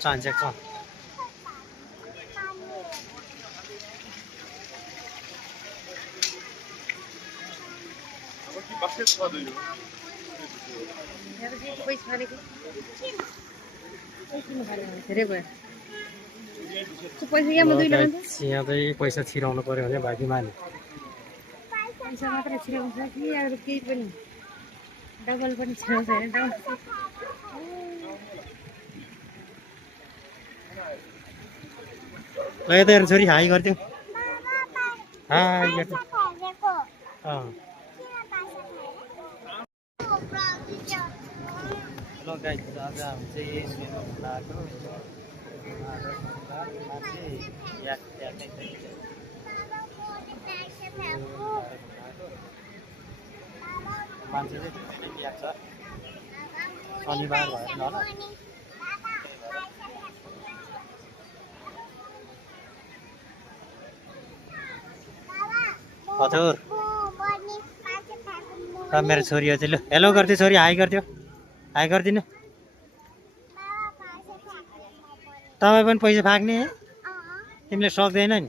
Transaction. यहाँ चाहिँ पैसा छिराउनु पर्यो भने भागीमा नि पैसा मात्र छिराउँछ कि अरू केही पनि डबल पनि छिराउँछ हैन डबल ल यता हेर छोरी हाई गरिदियो हाई गरिदियो हेलो गाइस आज हामी चाहिँ स्विमिङ पुल आएको मान्छे चाहिँ धेरै बिहाक छ शनिबार भएर न होला हजुर मेरो छोरी हो चाहिँ ल हेलो गरिदियो छोरी हाई गरिदियो हाई गरिदिनु तपाईँ पनि पैसा फाक्ने तिमीले सक्दैन नि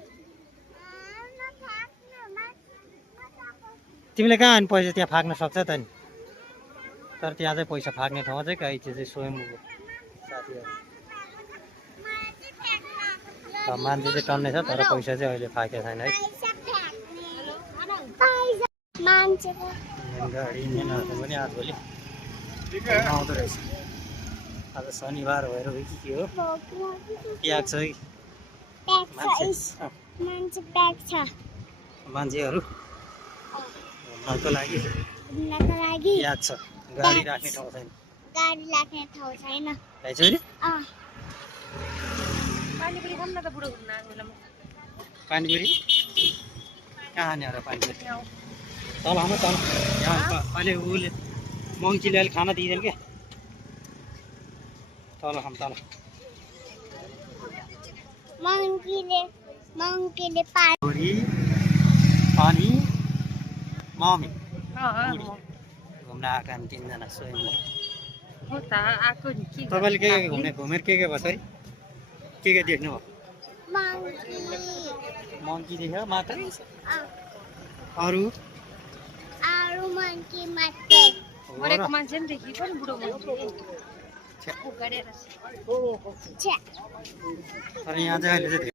तिमीले कहाँ अनि पैसा त्यहाँ फाक्न सक्छ त नि तर त्यहाँ चाहिँ पैसा फाक्ने ठाउँमा चाहिँ कहीँ चाहिँ स्वयम्भू साथीहरू मान्छे चाहिँ टन्नै छ तर पैसा चाहिँ अहिले फाकेको छैन है गाडी नेनहरूको पनि आजभोलि आउँदो रहेछ आज शनिबार भएर हो कि के हो प्याक छ कि मान्छेहरू घुम्नको लागि प्याक छ गाडी राख्ने ठाउँ छैन है छोरी पानीपुरी कहाँ नि पानीपुरी तल हाम्रो तल यहाँ अहिले उसले मङ्कीले अहिले खाना दिँदैन क्या तल खाम तल मङ्कीले छोरी अनि मम्मी घुम्न आएका तिनजना स्वयं तपाईँले के घुमेर के भयो सरी के देख्नुभयो मङ्की देख्यो मात्रै अरू मङ्की मात्रै मान्छे पनि देखि पनि बुढो तर यहाँ चाहिँ अहिले चाहिँ